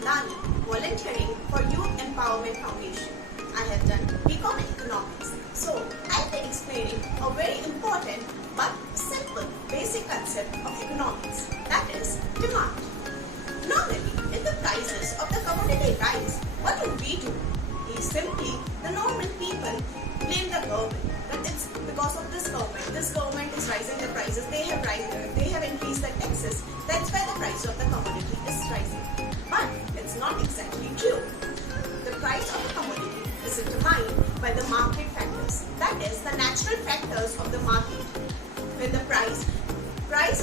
Meharchandani, volunteering for Youth Empowerment Foundation. I have done BCom in Economics. So, I'll be explaining a very important but simple basic concept of economics, that is demand. Normally, if the prices of the commodity rise, what do? We simply, the normal people, blame the government. That it's because of this government is raising the prices, they have increased the taxes, that's why the price of the commodity is rising. But it's not exactly true. The price of the commodity is determined by the market factors, that is the natural factors of the market. When the price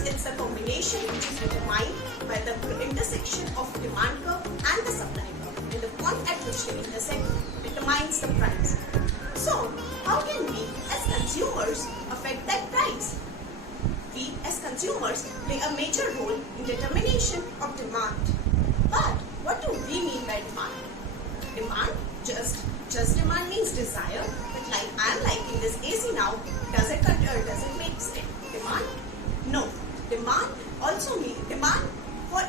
is a combination which is determined by the intersection of demand curve and the supply curve, and the point at which they intersect determines the price. So, how can we as consumers affect that price? We as consumers play a major role in determination of demand. But what do we mean by demand? Demand, just demand means desire, but like I am liking this AC now, does it make it demand? No. Demand also means demand for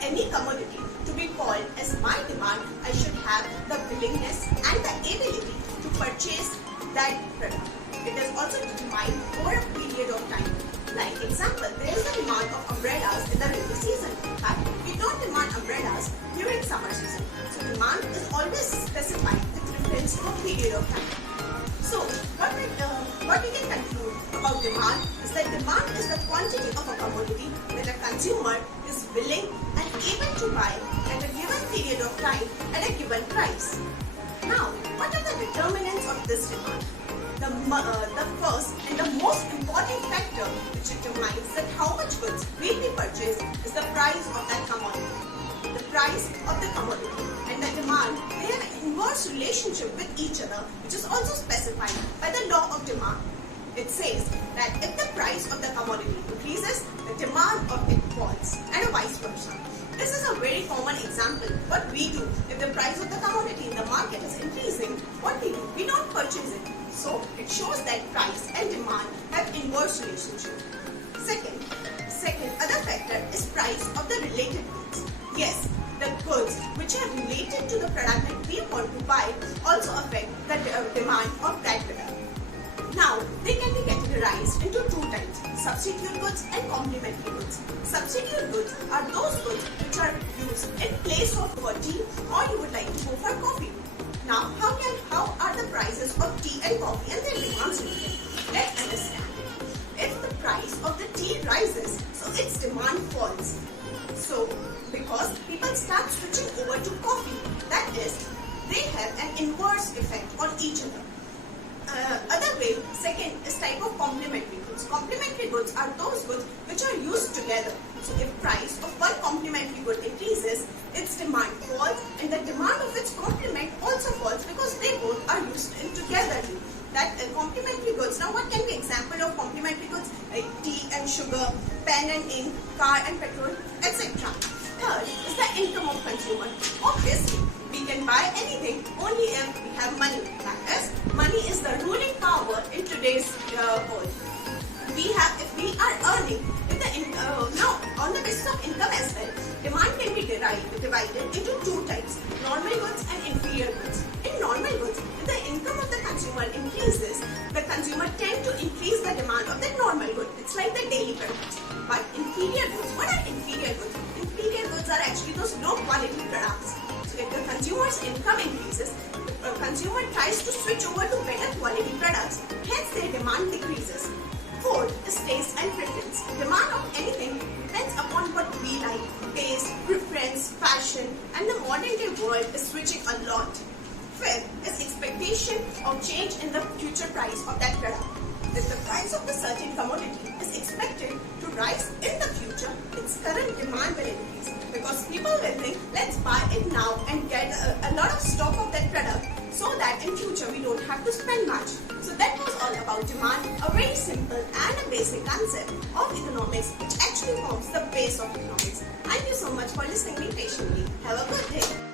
any commodity to be called as my demand, I should have the willingness and the ability to purchase that product. It is also determined over a period of time. Like example, there is a demand of umbrellas in the rainy season, but we don't demand umbrellas during summer season. So demand is always specified with reference to a period of time. So what we can conclude about demand is that demand is the quantity of a commodity that a consumer is willing and able to buy at a given period of time at a given price. Now, what are the determinants of this demand? The first and the most important factor which determines that how much goods will be purchased is the price of that commodity. The price of the commodity and the demand, they have an inverse relationship with each other, which is also specified by the law of demand. It says that if the price of the commodity increases, the demand of it falls, and vice versa. This is a very common example. What we do, if the price of the commodity in the market is increasing, what we do? We don't purchase it. So, it shows that price and demand have inverse relationship. Second other factor is price of the related goods. Yes, the goods which are related to the product that we want to buy also affect the demand of that product. Now, they can be categorized into two types, substitute goods and complementary goods. Substitute goods are those goods which are used in place of tea, or you would like to go for coffee. Now, how are the prices of tea and coffee and their demands related? Let's understand it. If the price of the tea rises, so its demand falls. So, because people start switching over to coffee, that is, they have an inverse effect on each other. Other way, second is type of complementary goods. Complementary goods are those goods which are used together. So if price of one complementary good increases, its demand falls, and the demand of its complement also falls because they both are used together. That complementary goods. Now, what can be example of complementary goods? Like tea and sugar, pen and ink, car and petrol, etc. Third is the income of consumer. Obviously, we can buy anything only if we have money. That is, money is the ruling power in today's world. If we are earning, now on the basis of income as well, demand can be divided into two types: normal goods and inferior goods. In normal goods, if the income of the consumer increases, the consumer tend to increase the demand of the normal good. It's like the daily products. But inferior goods, what are inferior goods? Inferior goods are actually those low quality products. So if the consumer's income increases, the consumer tries to switch over to better quality products, hence their demand decreases. Fourth is taste and preference. Demand of anything depends upon what we like. Taste, preference, fashion, and the modern day world is switching a lot. Fifth is expectation of change in the future price of that product. If the price of the certain commodity is expected to rise in the future, its current demand will increase because people will think, let's buy it now and get a lot of stock of that product so that in future we don't have to spend much. So that was all about demand, a very simple and a basic concept of economics which actually forms the base of economics. Thank you so much for listening me patiently. Have a good day.